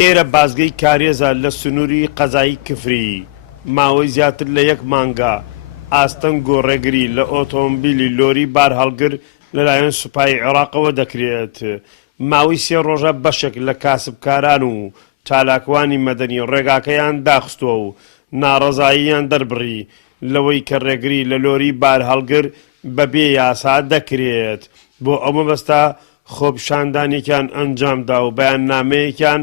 ئێرە بازگەی کارێزە لە سنووری قەزایی کفری ماوەی زیاتر لە یەک مانگە ئاستەنگ و ڕێگری لە ئۆتۆمبیلی لۆری بار هەڵگر لەلایەن سوپای عێراقەوە دەکرێت. ماوەی 3 ڕۆژە بەشێک لە کاسبکاران و چالاکوانی مەدەنی ڕێگاکەیان داخستووە و ناڕەزاییان دەربڕی لەوەی کە ڕێگری لە لۆری بار هەڵگر بەبێ یاسا دەکرێت. بۆ ئەو مەبەستە خۆپیشاندانێکیان ئەنجامدا و بەیاننامەیەکیان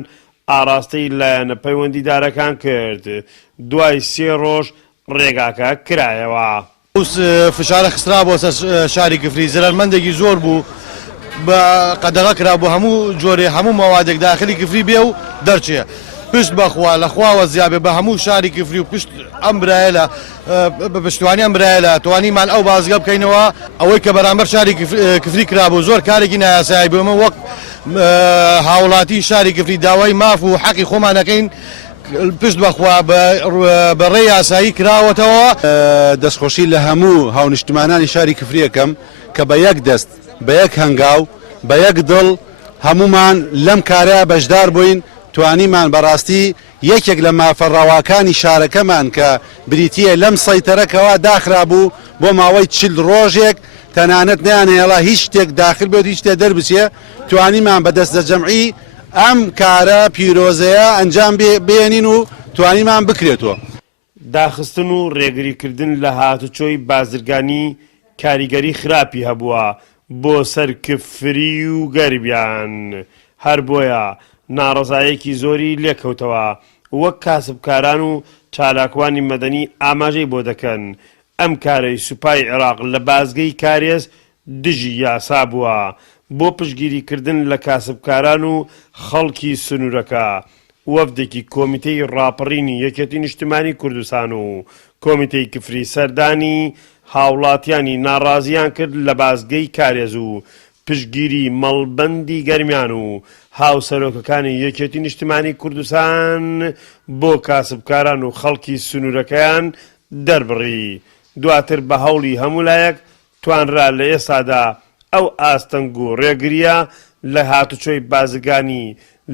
ئاراستەی لایەنە پەیوەندیدارەکان کرد. دوای 3 ڕۆژ ڕێگاکە کرایەوە. فشارە خسترا بۆ شاری کفری زەرمەندێکی زۆر بوو بە قەدەغە کرا بۆ هەموو جۆرێ هەموو مەوادێک داخلی کفری بێ و دەرچێ پشت بەخوا لەخواوە زیابێ بە هەموو شاری کفری و پشت ئەم برایە بە پشتوانی ئەم برایە لە توانیمان ئەو بازگە بکەینەوە ئەوەی کە بەرامبەر شاری کفری کرابوو زۆر کارێکی نایاسایی بوومە وەک هاوڵاتی شاری کفری داوای ماف و حەقی خۆمانەکەین پشت بەخوا بەڕێ یاسایی کراوەتەوە. دەستخۆشی لە هەموو هاونیشتمانانی شاری کفریەکەم کە بە یەک دەست بە یەک هەنگاو بە یەک دڵ هەمومان لەم کارەیە بەشدار بووین توانیمان بەڕاستی یەکێک لە مافەڕەواکانی شارەکەمان کە بریتیە لەم سەیتەرەکەوە داخرا بوو بۆ ماوەی 40 ڕۆژێک تەنانەت نیانێڵا هیچ شتێک داخل بێت هیچ شتێ دەربچێ توانیمان بەدەستە جەمعی ئەم کارە پیرۆزەیە ئەنجام بێنین و توانیمان بکرێتەوە. داخستن و ڕێگریکردن لە هاتوچۆی بازرگانی کاریگەری خراپی هەبووە بۆ سەر کفری و گەربیان هەر بۆیە ناڕەزایەکی زۆری لێکەوتەوە وەک کاسبکاران و چالاکوانی مەدەنی ئاماژەی بۆ دەکەن ئەم کارەی سوپای عێراق لە بازگەی کارێز دژی یاسا بووە بۆ پشتگیریکردن لە کاسبکاران و خەڵکی سنوورەکە. وەفدێکی کۆمیتەی ڕاپەڕینی یەکێتی نیشتیمانی کوردستان و کۆمیتەی کفری سەردانی هاوڵاتیانی ناڕازیان کرد لە بازگەی کارێز و پشتگیری مەڵبەندی گەرمیان و هاوسەرۆکەکانی یەکێتی نیشتیمانی کوردستان بۆ کاسبکاران و خەڵکی سنوورەکەیان دەربڕی. دواتر بە هەوڵی هەمولایەک توانرا لە ئێستادا ئەو ئاستەنگ و ڕێگریە لە هاتوچۆی بازرگانی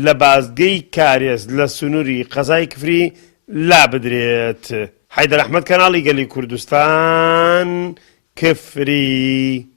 لە بازگەی کارێز لە سنووری قەزای کفری لا بدرێت. حەیدەر ئەحمەد کەناڵی گەلی کوردستان کفری.